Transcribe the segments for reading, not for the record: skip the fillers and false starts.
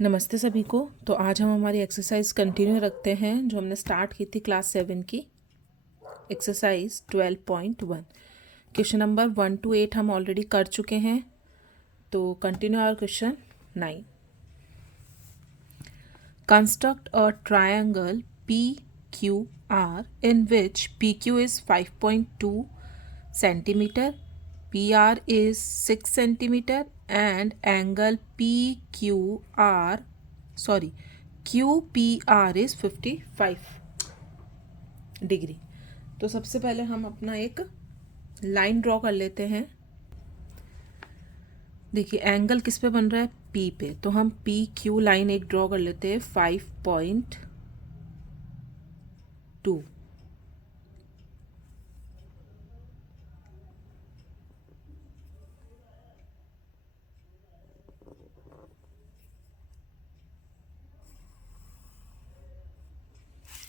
नमस्ते सभी को। तो आज हम हमारी एक्सरसाइज कंटिन्यू रखते हैं जो हमने स्टार्ट की थी क्लास 7 की एक्सरसाइज 12.1। क्वेश्चन नंबर 1 to 8 हम ऑलरेडी कर चुके हैं। तो continue our question 9। Construct a triangle PQR in which PQ is 5.2 centimeter, PR is 6 centimeter and angle QPR is 55 degree. तो सबसे पहले हम अपना एक लाइन ड्रॉ कर लेते हैं। देखिए एंगल किस पे बन रहा है, P पे, तो हम PQ लाइन एक ड्रॉ कर लेते हैं 5.2।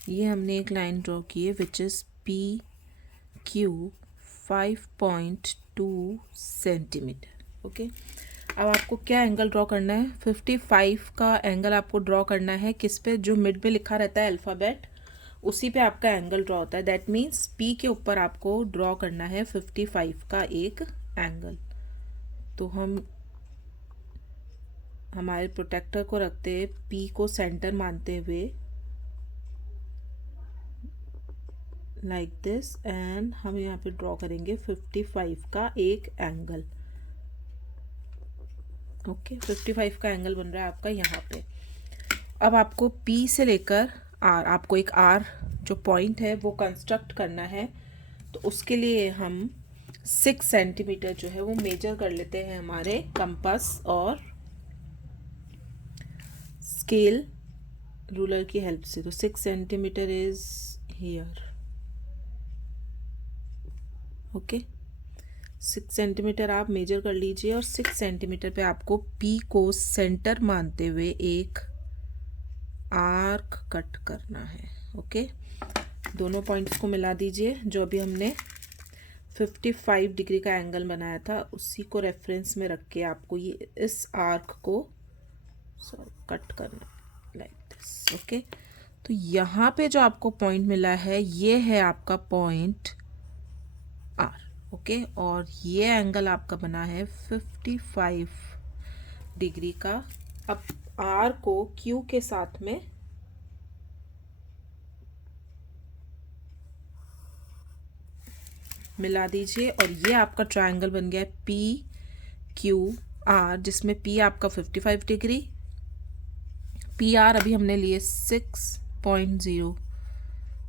ये हमने एक लाइन ड्रॉ की है which is PQ 5.2 centimetre. Okay, अब आपको क्या एंगल ड्रॉ करना है, 55 का एंगल आपको ड्रॉ करना है। किस पे, जो मिड में लिखा रहता है अल्फ़ाबेट, उसी पे आपका एंगल ड्रॉ होता है। दैट मीन्स P के ऊपर आपको ड्रॉ करना है 55 का एक एंगल। तो हम हमारे प्रोटेक्टर को रखते हैं P को सेंटर मानते हुए लाइक दिस, एंड हम यहाँ पे ड्रॉ करेंगे 55 का एक एंगल। ओके, 55 का एंगल बन रहा है आपका यहाँ पे। अब आपको P से लेकर R, आपको एक R जो पॉइंट है वो कंस्ट्रक्ट करना है। तो उसके लिए हम 6 सेंटीमीटर जो है वो मेजर कर लेते हैं हमारे कंपास और स्केल रूलर की हेल्प से। तो 6 centimetre is here. Okay, 6 centimetre आप मेजर कर लीजिए और 6 सेंटीमीटर पे आपको P को सेंटर मानते हुए एक आर्क कट करना है। ओके, दोनों पॉइंट्स को मिला दीजिए। जो अभी हमने 55 डिग्री का एंगल बनाया था उसी को रेफरेंस में रख के आपको ये इस आर्क को कट करना लाइक दिस। ओके, तो यहाँ पे जो आपको पॉइंट मिला है ये है आपका पॉइंट R। ओके, और ये एंगल आपका बना है 55 डिग्री का। अब R को Q के साथ में मिला दीजिए और ये आपका ट्रायंगल बन गया है PQR, जिसमें P आपका 55 डिग्री, PR अभी हमने लिए 6.0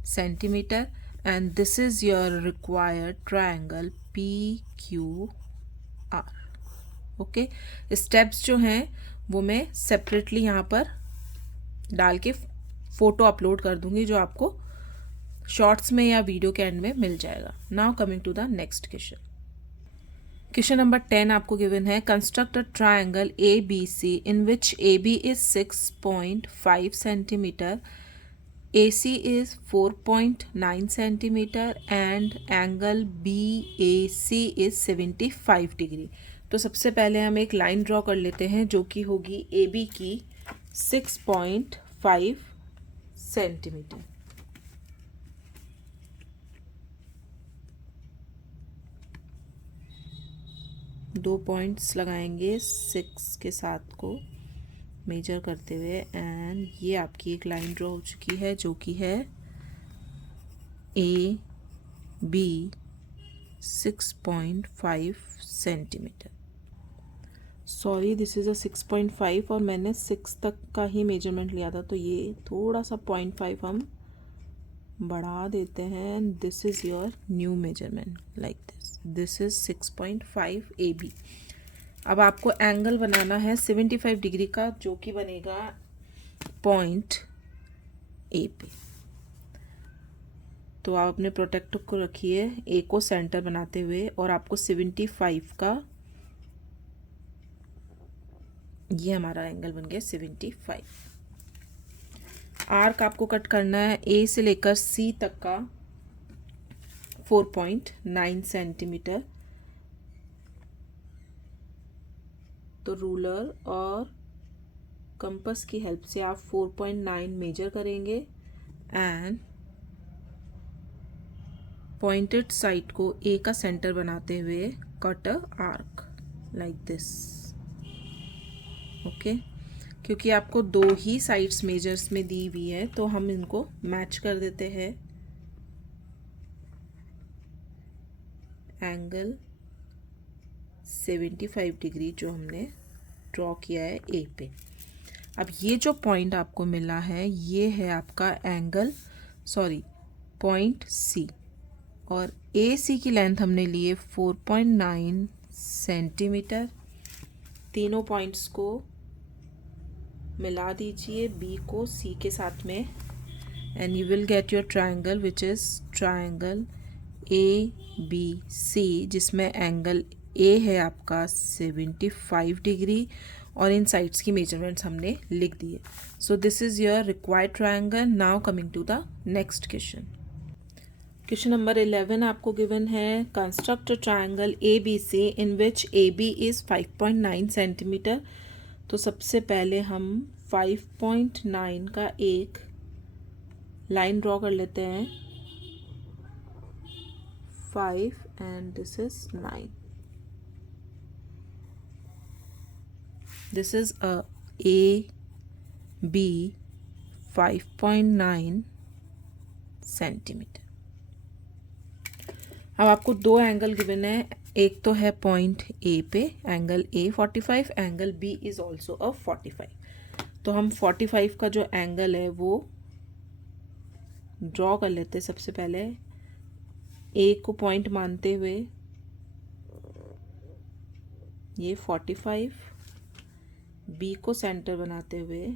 centimetre, and this is your required triangle PQR। Okay, steps जो हैं वो मैं सेपरेटली यहाँ पर डाल के फ़ोटो अपलोड कर दूंगी जो आपको शॉर्ट्स में या वीडियो के एंड में मिल जाएगा। Now coming to the next question. Question number 10 आपको गिवन है, construct a triangle ABC in which AB is 6.5 centimetre, AC is 4.9 centimetre and angle BAC is 75 degree. तो सबसे पहले हम एक लाइन ड्रॉ कर लेते हैं जो कि होगी AB की 6.5 सेंटीमीटर। दो पॉइंट्स लगाएंगे 6 के साथ को मेजर करते हुए, एंड ये आपकी एक लाइन ड्रॉ हो चुकी है जो कि है AB 6.5 centimetre. Sorry, this is a 6.5 और मैंने 6 तक का ही मेजरमेंट लिया था, तो ये थोड़ा सा 0.5 हम बढ़ा देते हैं। This is your new measurement like this is 6.5 AB। अब आपको एंगल बनाना है 75 डिग्री का जो कि बनेगा पॉइंट A पे। तो आप अपने प्रोटेक्टर को रखिए A को सेंटर बनाते हुए और आपको 75 का ये हमारा एंगल बन गया 75। आर्क आपको कट करना है A से लेकर C तक का 4.9 सेंटीमीटर। तो रूलर और कंपास की हेल्प से आप 4.9 मेजर करेंगे एंड पॉइंटेड साइड को ए का सेंटर बनाते हुए cut a arc like this. Okay, क्योंकि आपको दो ही साइड्स मेजर्स में दी हुई है तो हम इनको मैच कर देते हैं। एंगल 75 डिग्री जो हमने ड्रॉ किया है ए पे। अब ये जो पॉइंट आपको मिला है ये है आपका पॉइंट सी, और ए सी की लेंथ हमने ली है 4.9 सेंटीमीटर। तीनों पॉइंट्स को मिला दीजिए बी को सी के साथ में and you will get your triangle which is triangle A B C, जिसमें एंगल ए है आपका 75 डिग्री और इन साइड्स की मेजरमेंट्स हमने लिख दिए। So this is your required triangle. Now coming to the next question. Question number 11 आपको गिवन है, construct a triangle A B C in which A B is 5.9 centimetre. तो सबसे पहले हम 5.9 का एक लाइन ड्रॉ कर लेते हैं, 5 and this is 9. This is a B 5.9 centimetre. अब आपको दो एंगल गिवन है, एक तो है पॉइंट ए पे angle A 45, angle B is also a 45। तो हम 45 का जो एंगल है वो ड्रॉ कर लेते हैं। सबसे पहले ए को पॉइंट मानते हुए ये 45, बी को सेंटर बनाते हुए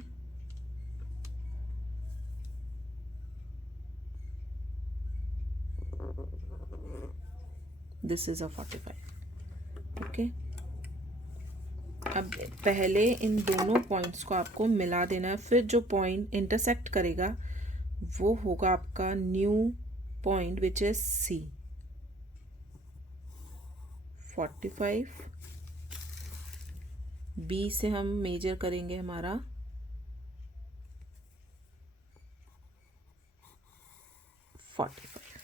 दिस इज अ 45। ओके, अब पहले इन दोनों पॉइंट्स को आपको मिला देना है, फिर जो पॉइंट इंटरसेक्ट करेगा वो होगा आपका new point which is C. 45 B से हम मेजर करेंगे हमारा 45।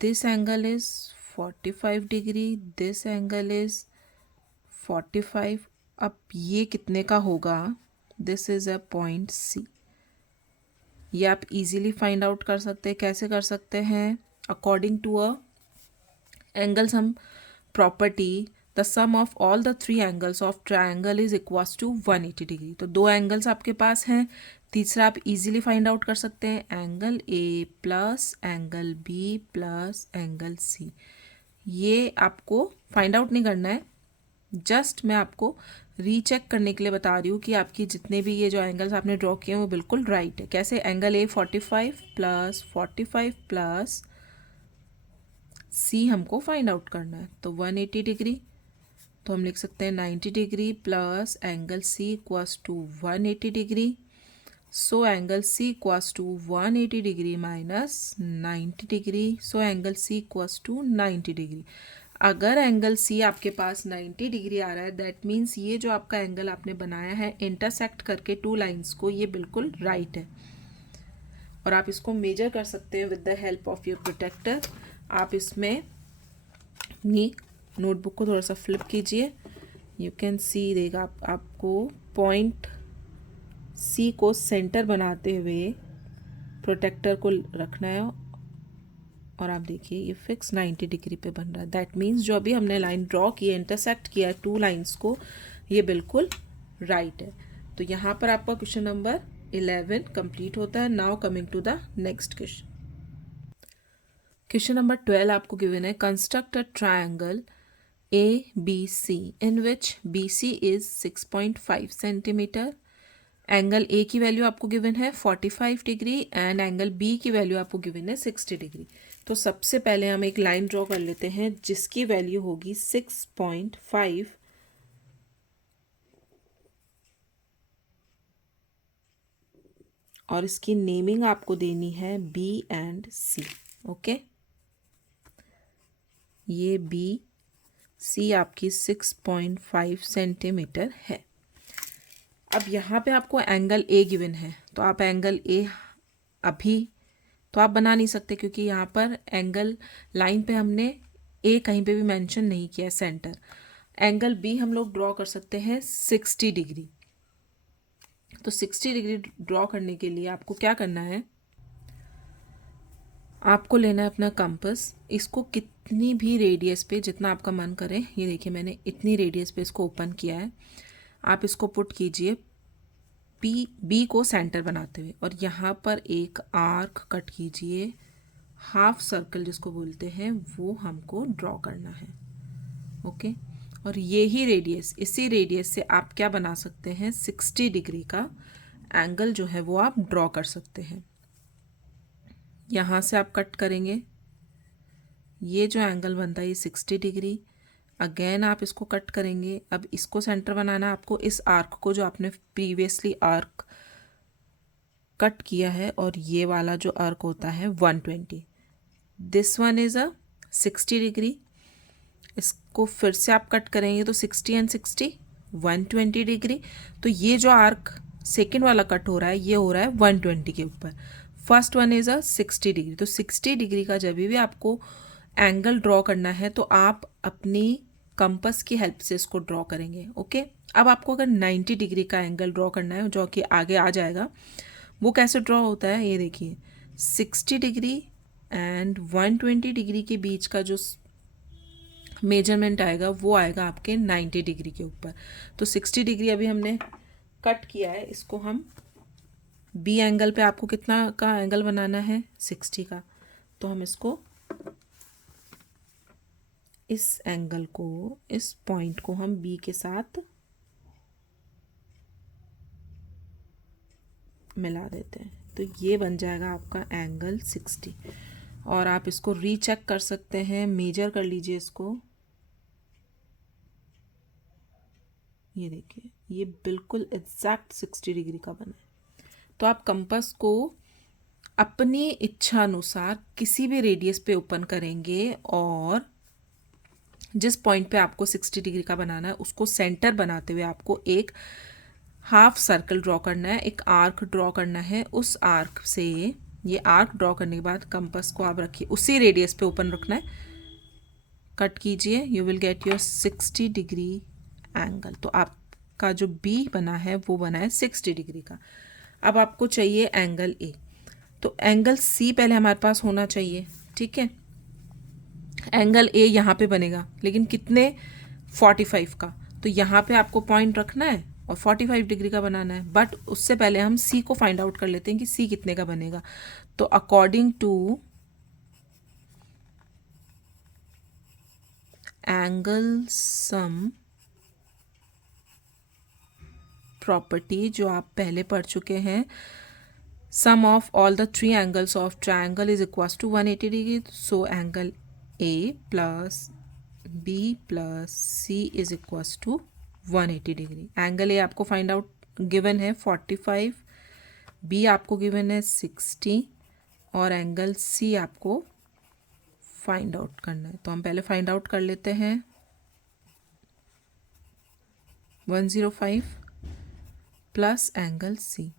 This angle is 45 degree, this angle is 45। अब ये कितने का होगा? This is a point C. ये आप इजीली फाइंड आउट कर सकते हैं। कैसे कर सकते हैं? According to a angle sum property, the sum of all the three angles of triangle is equals to 180 degree. तो दो एंगल्स आपके पास हैं। तीसरा आप इजीली फाइंड आउट कर सकते हैं, angle A plus angle B plus angle C. ये आपको फाइंड आउट नहीं करना है, जस्ट मैं आपको रीचेक करने के लिए बता रही हूँ कि आपकी जितने भी ये जो एंगल्स आपने ड्रॉ किए हैं वो बिल्कुल राइट है। कैसे? एंगल ए 45 प्लस 45 प्लस सी हमको फाइंड आउट करना है, तो 180 डिग्री। तो हम लिख सकते हैं 90 degree plus angle C equals to 180 degree. So angle C equals to 180 degree minus 90 degree. So angle C equals to 90 degree. अगर एंगल सी आपके पास 90 डिग्री आ रहा है, दैट मीन्स ये जो आपका एंगल आपने बनाया है इंटरसेक्ट करके टू लाइंस को, ये बिल्कुल राइट है। और आप इसको मेजर कर सकते हैं with the help of your protractor. आप इसमें अपनी नोटबुक को थोड़ा सा फ्लिप कीजिए, यू कैन सी देगा आपको पॉइंट सी को सेंटर बनाते हुए प्रोटेक्टर को रखना है और आप देखिए ये फिक्स 90 डिग्री पे बन रहा है। दैट मीन्स जो अभी हमने लाइन ड्रॉ की है, इंटरसेक्ट किया है टू लाइंस को, ये बिल्कुल राइट है। तो यहाँ पर आपका क्वेश्चन नंबर 11 कंप्लीट होता है। Now coming to the next question. Question number 12 आपको गिवन है, construct a triangle A B C in which B C is 6.5 centimetre. Angle A की वैल्यू आपको गिवन है 45 डिग्री एंड एंगल बी की value आपको given है 60 degree. तो सबसे पहले हम एक लाइन ड्रॉ कर लेते हैं जिसकी वैल्यू होगी 6.5 और इसकी नेमिंग आपको देनी है बी एंड सी। ओके, ये बी सी आपकी 6.5 सेंटीमीटर है। अब यहाँ पे आपको एंगल ए गिवन है, तो आप एंगल ए अभी तो आप बना नहीं सकते, क्योंकि यहाँ पर एंगल लाइन पे हमने ए कहीं पे भी मेंशन नहीं किया है सेंटर। एंगल बी हम लोग ड्रॉ कर सकते हैं 60 डिग्री। तो 60 डिग्री ड्रॉ करने के लिए आपको क्या करना है, आपको लेना है अपना कंपास। इसको कितनी भी रेडियस पे, जितना आपका मन करे, ये देखिए मैंने इतनी रेडियस पे इसको ओपन किया है, आप इसको पुट कीजिए बी को सेंटर बनाते हुए, और यहाँ पर एक आर्क कट कीजिए, हाफ सर्कल जिसको बोलते हैं वो हमको ड्रॉ करना है। ओके, और ये ही रेडियस, इसी रेडियस से आप क्या बना सकते हैं, 60 डिग्री का एंगल जो है वो आप ड्रॉ कर सकते हैं। यहाँ से आप कट करेंगे, ये जो एंगल बनता है ये 60 डिग्री, अगेन आप इसको कट करेंगे। अब इसको सेंटर बनाना है आपको, इस आर्क को जो आपने प्रीवियसली आर्क कट किया है, और ये वाला जो आर्क होता है 120, this one is a 60 degree. इसको फिर से आप कट करेंगे तो 60 एंड 60 120 डिग्री। तो ये जो आर्क सेकेंड वाला कट हो रहा है ये हो रहा है 120 के ऊपर, first one is a 60 degree. तो 60 डिग्री का जब भी आपको एंगल ड्रॉ करना है तो आप अपनी कंपास की हेल्प से इसको ड्रॉ करेंगे। ओके, अब आपको अगर 90 डिग्री का एंगल ड्रॉ करना है, जो कि आगे आ जाएगा, वो कैसे ड्रॉ होता है, ये देखिए 60 डिग्री एंड 120 डिग्री के बीच का जो मेजरमेंट आएगा वो आएगा आपके 90 डिग्री के ऊपर। तो 60 डिग्री अभी हमने कट किया है, इसको हम बी एंगल पे, आपको कितना का एंगल बनाना है, 60 का, तो हम इसको, इस एंगल को, इस पॉइंट को हम बी के साथ मिला देते हैं, तो ये बन जाएगा आपका एंगल 60। और आप इसको रीचेक कर सकते हैं, मेजर कर लीजिए इसको, ये देखिए ये बिल्कुल एग्जैक्ट 60 डिग्री का बना है। तो आप कंपास को अपनी इच्छा अनुसार किसी भी रेडियस पे ओपन करेंगे, और जिस पॉइंट पे आपको 60 डिग्री का बनाना है उसको सेंटर बनाते हुए आपको एक हाफ सर्कल ड्रॉ करना है, एक आर्क ड्रॉ करना है। उस आर्क से, ये आर्क ड्रॉ करने के बाद कंपास को आप रखिए उसी रेडियस पे ओपन रखना है, कट कीजिए, you will get your 60 degree angle. तो आपका जो बी बना है वो बना है 60 डिग्री का। अब आपको चाहिए एंगल ए, तो एंगल सी पहले हमारे पास होना चाहिए, ठीक है। एंगल ए यहाँ पे बनेगा, लेकिन कितने, 45 का, तो यहाँ पे आपको पॉइंट रखना है और 45 डिग्री का बनाना है। बट उससे पहले हम सी को फाइंड आउट कर लेते हैं कि सी कितने का बनेगा। तो according to angle sum property जो आप पहले पढ़ चुके हैं, sum of all the 3 angles of triangle is equal to 180 degree. So angle A plus B plus C is equal to 180 degree. Angle A आपको फाइंड आउट गिवन है 45, B आपको given है 60, और एंगल सी आपको find out करना है। तो हम पहले फाइंड आउट कर लेते हैं, 105 plus angle C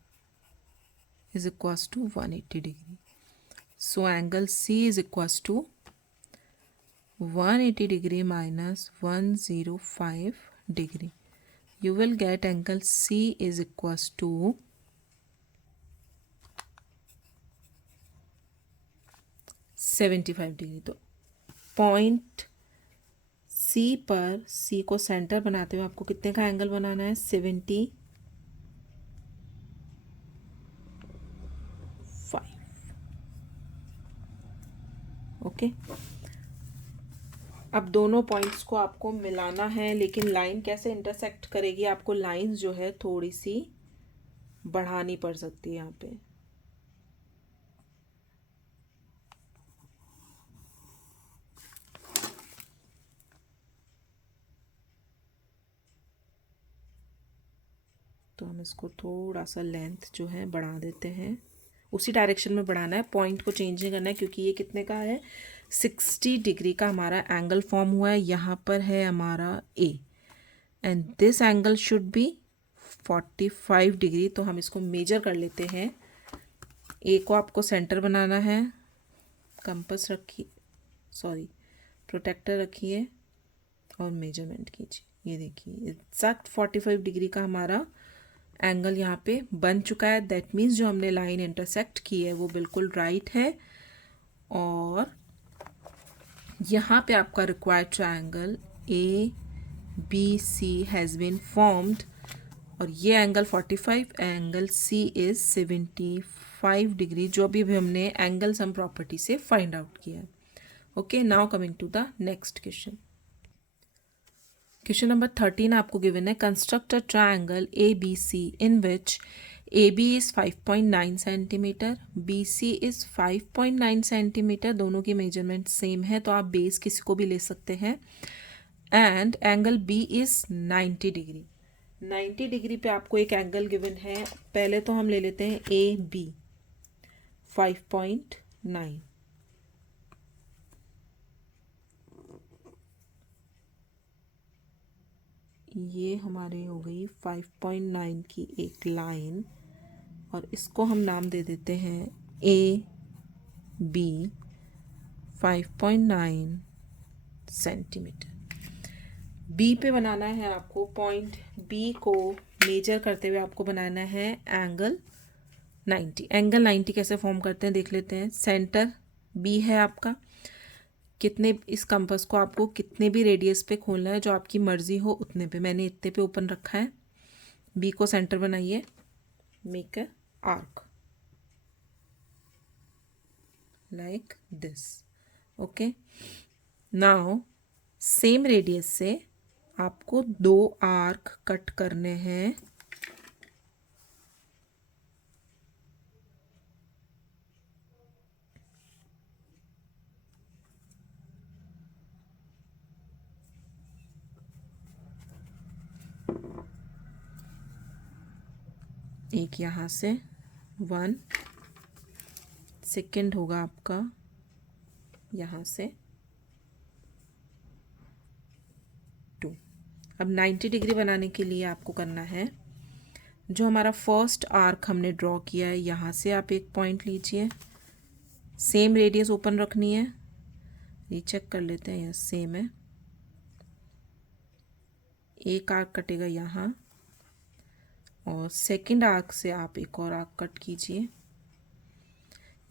is equals to 180 degree. So angle C is equals to 180 degree minus 105 degree. You will get angle C is equals to 75 degree. तो पॉइंट C पर, C को सेंटर बनाते हुए आपको कितने का एंगल बनाना है, 75। ओके, अब दोनों पॉइंट्स को आपको मिलाना है, लेकिन लाइन कैसे इंटरसेक्ट करेगी, आपको लाइंस जो है थोड़ी सी बढ़ानी पड़ सकती है यहाँ पे। तो हम इसको थोड़ा सा लेंथ जो है बढ़ा देते हैं, उसी डायरेक्शन में बढ़ाना है, पॉइंट को चेंज नहीं करना है, क्योंकि ये कितने का है, 60 डिग्री का हमारा एंगल फॉर्म हुआ है। यहाँ पर है हमारा A, and this angle should be 45 degree. तो हम इसको मेजर कर लेते हैं। ए को आपको सेंटर बनाना है, कंपास रखिए, सॉरी प्रोटेक्टर रखिए और मेजरमेंट कीजिए। ये देखिए एग्जैक्ट 45 डिग्री का हमारा एंगल यहाँ पे बन चुका है। दैट मीन्स जो हमने लाइन इंटरसेक्ट की है वो बिल्कुल राइट है। और यहाँ पे आपका required triangle A B C has been formed. और ये angle 45, angle C is 75 degree, जो भी हमने एंगल सम प्रॉपर्टी से फाइंड आउट किया है। Okay, now coming to the next question. Question number 13 आपको गिवन है, construct a triangle A B C in which A B is 5.9 centimetre, B C is 5.9 centimetre. दोनों की measurement same है तो आप बेस किसी को भी ले सकते हैं। And angle B is 90 degree. 90 degree पे आपको एक एंगल गिवन है। पहले तो हम ले लेते हैं ए बी 5.9। ये हमारे हो गई 5.9 की एक लाइन और इसको हम नाम दे देते हैं ए बी 5.9 सेंटीमीटर। बी पे बनाना है आपको पॉइंट बी को मेजर करते हुए आपको बनाना है एंगल 90। एंगल 90 कैसे फॉर्म करते हैं देख लेते हैं। सेंटर बी है आपका, कितने इस कंपास को आपको कितने भी रेडियस पे खोलना है, जो आपकी मर्जी हो उतने पे। मैंने इतने पे ओपन रखा है। बी को सेंटर बनाइए, make a arc like this. Okay, now same radius से आपको 2 आर्क कट करने हैं। एक यहाँ से 1, सेकेंड होगा आपका यहाँ से 2। अब 90 डिग्री बनाने के लिए आपको करना है, जो हमारा फर्स्ट आर्क हमने ड्रॉ किया है यहाँ से आप एक पॉइंट लीजिए। सेम रेडियस ओपन रखनी है। ये चेक कर लेते हैं, यह सेम है। एक आर्क कटेगा यहाँ और सेकंड आर्क से आप एक और आर्क कट कीजिए।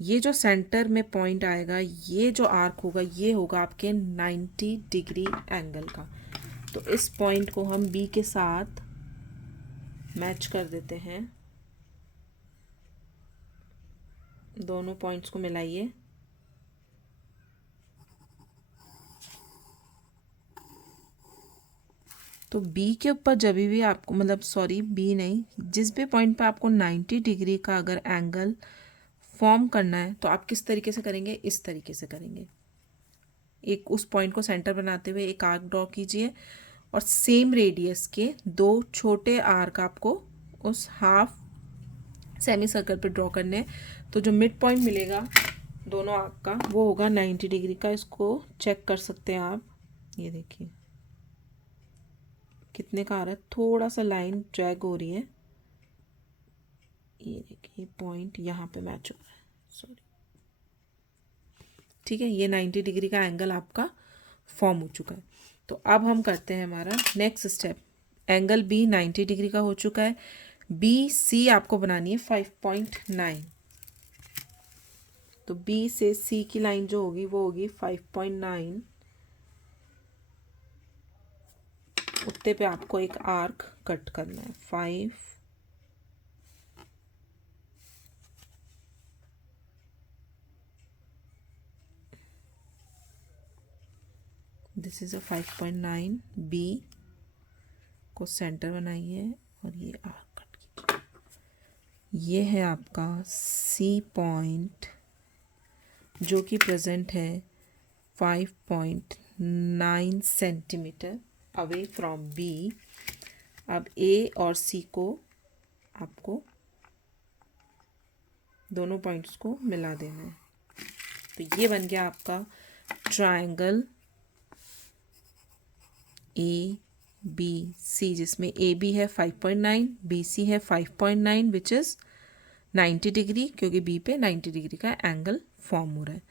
ये जो सेंटर में पॉइंट आएगा, ये जो आर्क होगा ये होगा आपके 90 डिग्री एंगल का। तो इस पॉइंट को हम बी के साथ मैच कर देते हैं। दोनों पॉइंट्स को मिलाइए। तो बी के ऊपर जब भी आपको, मतलब सॉरी बी नहीं, जिस भी पॉइंट पे आपको 90 डिग्री का अगर एंगल फॉर्म करना है तो आप किस तरीके से करेंगे, इस तरीके से करेंगे। एक उस पॉइंट को सेंटर बनाते हुए एक आर्क ड्रॉ कीजिए और सेम रेडियस के 2 छोटे आर्क आपको उस हाफ सेमी सर्कल पे ड्रॉ करने हैं। तो जो मिड पॉइंट मिलेगा दोनों आर्क का वो होगा 90 डिग्री का। इसको चेक कर सकते हैं आप। ये देखिए कितने का आ रहा है, थोड़ा सा लाइन ड्रैग हो रही है। ये देखिए पॉइंट यहाँ पे मैच हो रहा है, सॉरी। ठीक है, ये 90 डिग्री का एंगल आपका फॉर्म हो चुका है। तो अब हम करते हैं हमारा next step. Angle B 90 degree का हो चुका है। बी सी आपको बनानी है 5.9। तो बी से सी की लाइन जो होगी वो होगी 5.9। उत्ते पे आपको एक आर्क कट करना है 5। This is a 5.9। बी को सेंटर बनाइए और ये आर्क कट कीजिए। ये है आपका सी पॉइंट जो कि प्रेजेंट है 5.9 सेंटीमीटर अवे फ्रॉम बी। अब ए और सी को आपको दोनों पॉइंट्स को मिला देना है। तो ये बन गया आपका ट्रायंगल ए बी सी, जिसमें ए बी है 5.9, बी सी है 5.9 विच इज़ 90 डिग्री, क्योंकि बी पे 90 डिग्री का एंगल फॉर्म हो रहा है।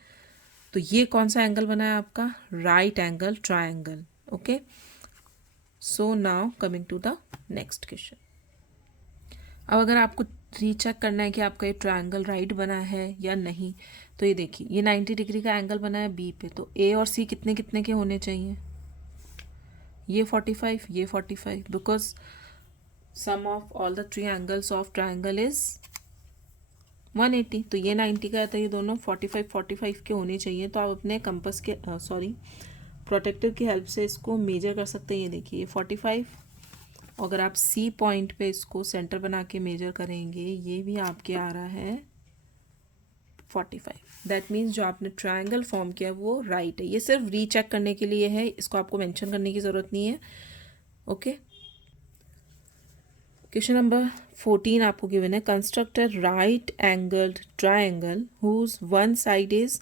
तो ये कौन सा एंगल बना है आपका? Right angle triangle. Okay, so now coming to the next question. अब अगर आपको रीचेक करना है कि आपका ये ट्रायंगल राइट बना है या नहीं, तो ये देखिए, ये 90 डिग्री का एंगल बना है बी पे, तो ए और सी कितने कितने के होने चाहिए? ये 45, ये 45, because sum of all the three angles of triangle is 180। तो ये 90 का है, तो ये दोनों 45 45 के होने चाहिए। तो आप अपने कंपास के प्रोटेक्टर की हेल्प से इसको मेजर कर सकते हैं। ये देखिए, ये 45, अगर आप सी पॉइंट पे इसको सेंटर बना के मेजर करेंगे, ये भी आपके आ रहा है 45। दैट मीन्स जो आपने ट्रायंगल फॉर्म किया है वो राइट है। ये सिर्फ रीचेक करने के लिए है, इसको आपको मेंशन करने की ज़रूरत नहीं है। ओके, क्वेश्चन नंबर 14 आपको गिवन है, construct a right angled triangle whose one side is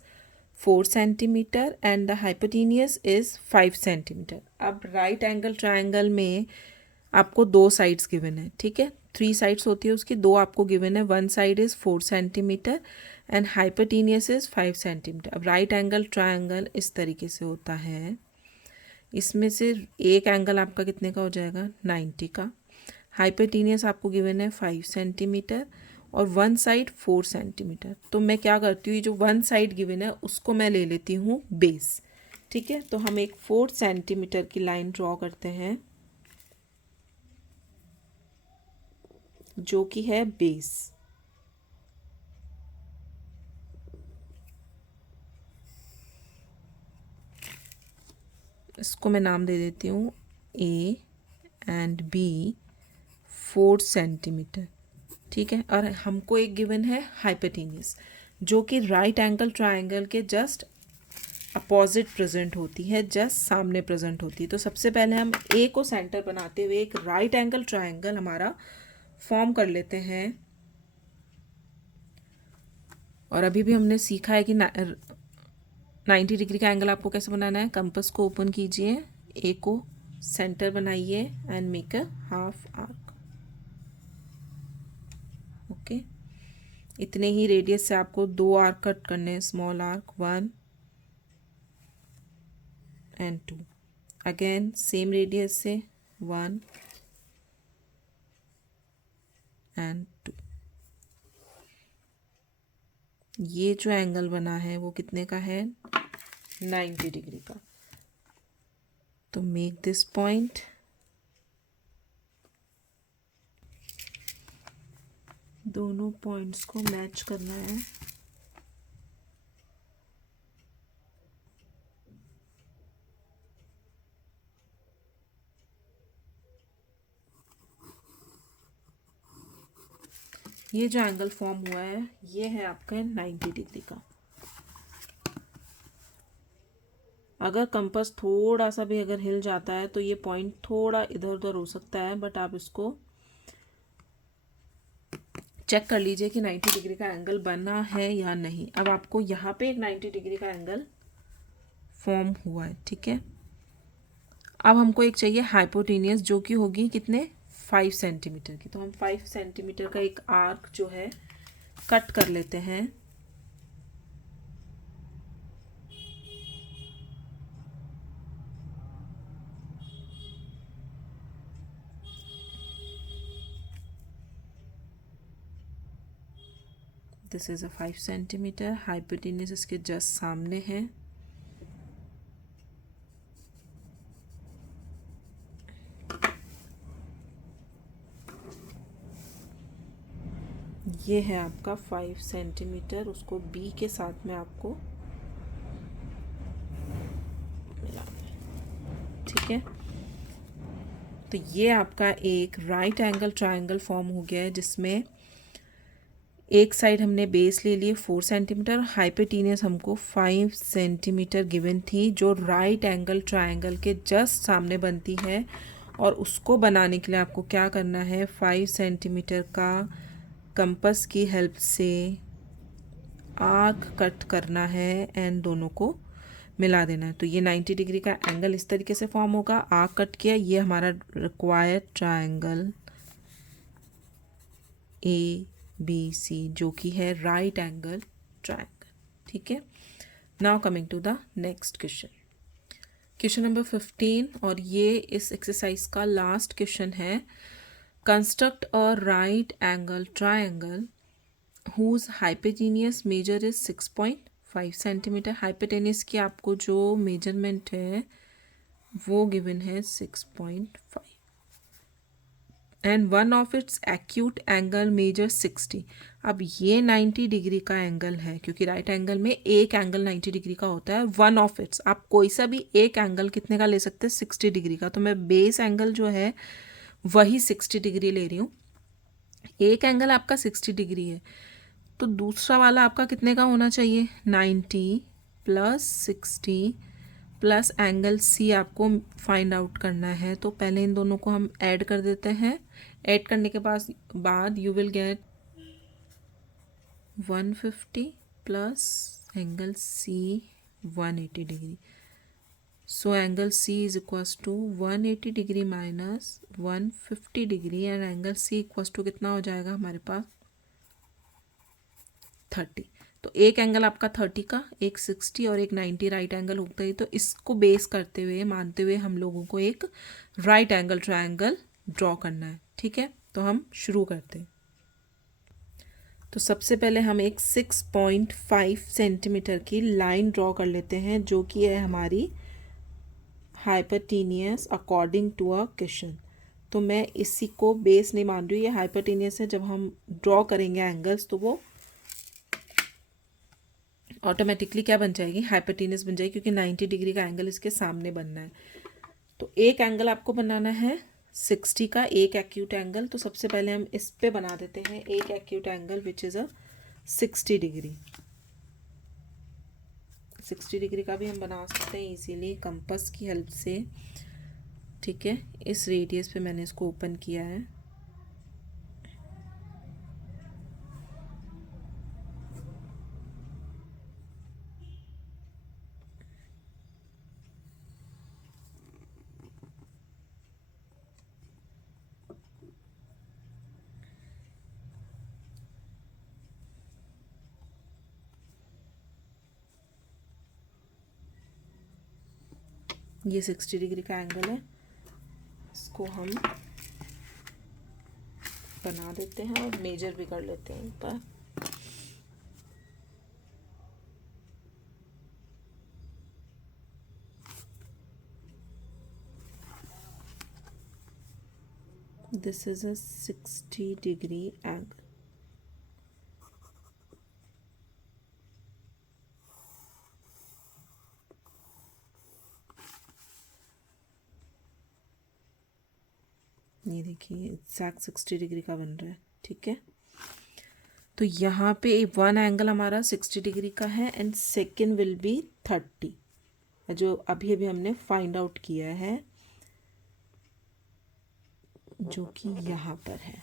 4 centimetre and the hypotenuse is 5 centimetre. अब राइट एंगल ट्रायंगल में आपको दो साइड्स गिवन है, ठीक है, 3 साइड्स होती है उसकी, दो आपको गिवन है। One side is 4 centimetre and hypotenuse is 5 centimetre. अब राइट एंगल ट्रायंगल इस तरीके से होता है, इसमें से एक एंगल आपका कितने का हो जाएगा? 90 का। हाइपोटेनियस आपको गिवन है 5 सेंटीमीटर और वन साइड 4 सेंटीमीटर। तो मैं क्या करती हूँ, ये जो वन साइड गिवन है उसको मैं ले लेती हूँ बेस, ठीक है। तो हम एक 4 सेंटीमीटर की लाइन ड्रॉ करते हैं जो कि है बेस। इसको मैं नाम दे देती हूँ ए एंड बी 4 सेंटीमीटर, ठीक है। और हमको एक गिवन है हाइपोटेनियस, जो कि राइट एंगल ट्रायंगल के जस्ट अपोजिट प्रेजेंट होती है, जस्ट सामने प्रेजेंट होती है। तो सबसे पहले हम ए को सेंटर बनाते हुए एक राइट एंगल ट्रायंगल हमारा फॉर्म कर लेते हैं। और अभी भी हमने सीखा है कि 90 डिग्री का एंगल आपको कैसे बनाना है। कंपास को ओपन कीजिए, ए को सेंटर बनाइए and make a half arc. Okay, इतने ही रेडियस से आपको 2 आर्क कट करने हैं, small arc 1 and 2। Again same radius से 1 एंड 2। ये जो एंगल बना है वो कितने का है? 90 डिग्री का। तो मेक दिस पॉइंट, दोनों पॉइंट्स को मैच करना है। ये जो एंगल फॉर्म हुआ है ये है आपका 90 डिग्री का। अगर कंपास थोड़ा सा भी अगर हिल जाता है तो ये पॉइंट थोड़ा इधर उधर हो सकता है, बट आप इसको चेक कर लीजिए कि 90 डिग्री का एंगल बना है या नहीं। अब आपको यहाँ पे एक 90 डिग्री का एंगल फॉर्म हुआ है, ठीक है। अब हमको एक चाहिए हाइपोटेनियस, जो कि होगी कितने? 5 सेंटीमीटर की। तो हम 5 सेंटीमीटर का एक आर्क जो है कट कर लेते हैं। This is a 5 centimetre, hypotenuse इसके जस्ट सामने है। ये है आपका 5 सेंटीमीटर, उसको बी के साथ में आपको मिलाना है, ठीक है। तो ये आपका एक राइट एंगल ट्रायंगल फॉर्म हो गया है, जिसमें एक साइड हमने बेस ले लिए 4 सेंटीमीटर, हाइपोटेनियस हमको 5 सेंटीमीटर गिवन थी, जो राइट एंगल ट्रायंगल के जस्ट सामने बनती है। और उसको बनाने के लिए आपको क्या करना है, 5 सेंटीमीटर का कंपास की हेल्प से आर्क कट करना है एंड दोनों को मिला देना है। तो ये 90 डिग्री का एंगल इस तरीके से फॉर्म होगा। आर्क कट किया, ये हमारा रिक्वायर्ड ट्रायंगल ABC जो कि है राइट एंगल ट्रायंगल। ठीक है, now coming to the next question, question number 15, और ये इस एक्सरसाइज का लास्ट क्वेश्चन है। Construct a right angle triangle whose hypotenuse measure is 6.5 centimetre. Hypotenuse की आपको जो मेजरमेंट है वो गिवन है 6.5 and one of its acute angle measure 60। अब ये 90 डिग्री का एंगल है, क्योंकि राइट एंगल में एक एंगल 90 डिग्री का होता है। वन ऑफ इट्स, आप कोई सा भी एक एंगल कितने का ले सकते हैं, 60 डिग्री का। तो मैं बेस एंगल जो है वही 60 डिग्री ले रही हूँ। एक एंगल आपका 60 डिग्री है, तो दूसरा वाला आपका कितने का होना चाहिए, 90 प्लस 60 प्लस एंगल सी आपको फाइंड आउट करना है। तो पहले इन दोनों को हम ऐड कर देते हैं। ऐड करने के बाद you will get 150 plus angle C 180 degree. So angle C is equals to 180 degree minus 150 degree and angle C equals to कितना हो जाएगा हमारे पास 30। तो एक एंगल आपका 30 का, एक 60 और एक 90 राइट एंगल होता है। तो इसको बेस करते हुए, मानते हुए हम लोगों को एक राइट एंगल ट्रायंगल ड्रॉ करना है। ठीक है, तो हम शुरू करते हैं। तो सबसे पहले हम एक 6.5 सेंटीमीटर की लाइन ड्रॉ कर लेते हैं, जो कि है हमारी hypotenuse according to a question. तो मैं इसी को बेस नहीं मान रही हूँ, ये हाइपोटेनियस है। जब हम ड्रॉ करेंगे एंगल्स तो वो ऑटोमेटिकली क्या बन जाएगी, हाइपोटेनियस बन जाएगी, क्योंकि 90 डिग्री का एंगल इसके सामने बनना है। तो एक एंगल आपको बनाना है 60 का, एक एक्यूट एंगल। तो सबसे पहले हम इस पे बना देते हैं एक acute angle which is a 60 degree. 60 degree का भी हम बना सकते हैं इजीली कंपास की हेल्प से। ठीक है, इस रेडियस पे मैंने इसको ओपन किया है। ये 60 डिग्री का एंगल है, इसको हम बना देते हैं और मेजर भी कर लेते हैं एक बार। This is a 60 degree angle. ये देखिए एग्जैक्ट 60 डिग्री का बन रहा है। ठीक है, तो यहाँ पे वन एंगल हमारा 60 डिग्री का है एंड सेकेंड विल बी 30, जो अभी अभी हमने फाइंड आउट किया है, जो कि यहाँ पर है।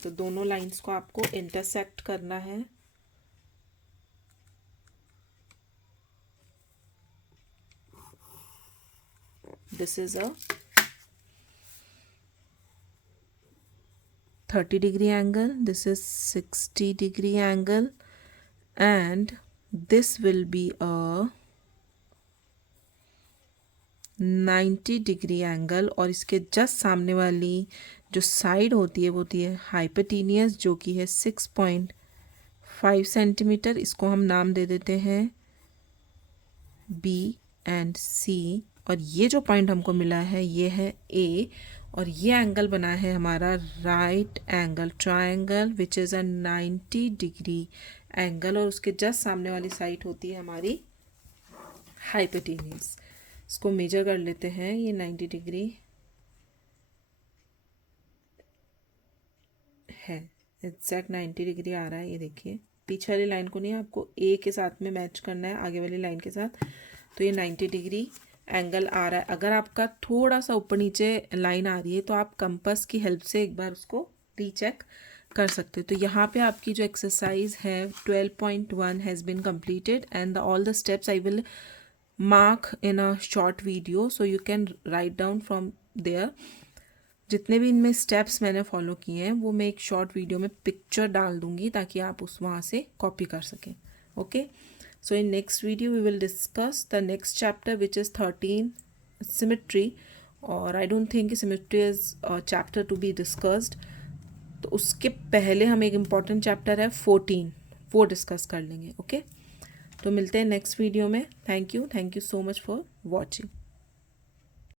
तो दोनों लाइंस को आपको इंटरसेक्ट करना है। This is a 30 degree angle, this is 60 degree angle and this will be a 90 degree angle. और इसके जस्ट सामने वाली जो साइड होती है वो होती है हाइपोटेनियस, जो कि है 6.5 सेंटीमीटर। इसको हम नाम दे देते हैं B एंड C। और ये जो पॉइंट हमको मिला है ये है A, और ये एंगल बना है हमारा right angle triangle which is a 90 degree angle. और उसके जस्ट सामने वाली साइड होती है हमारी हाइपोटेनियस। इसको मेजर कर लेते हैं। ये 90 डिग्री है, एग्जैक्ट 90 डिग्री आ रहा है। ये देखिए पीछे वाली लाइन को नहीं, आपको ए के साथ में मैच करना है, आगे वाली लाइन के साथ। तो ये 90 डिग्री एंगल आ रहा है। अगर आपका थोड़ा सा ऊपर नीचे लाइन आ रही है तो आप कंपास की हेल्प से एक बार उसको रीचेक कर सकते हो। तो यहाँ पे आपकी जो एक्सरसाइज है 12.1 has been completed and all the steps I will mark in a short video, so you can write down from there. जितने भी इनमें स्टेप्स मैंने फॉलो किए हैं वो मैं एक शॉर्ट वीडियो में पिक्चर डाल दूंगी ताकि आप उस वहाँ से कॉपी कर सकें. Okay, so in next video we will discuss the next chapter which is 13 symmetry. और I don't think symmetry is chapter to be discussed. तो उसके पहले हम एक इम्पॉर्टेंट चैप्टर है 14, वो डिस्कस कर लेंगे. ओके, तो मिलते हैं नेक्स्ट वीडियो में. Thank you so much for watching.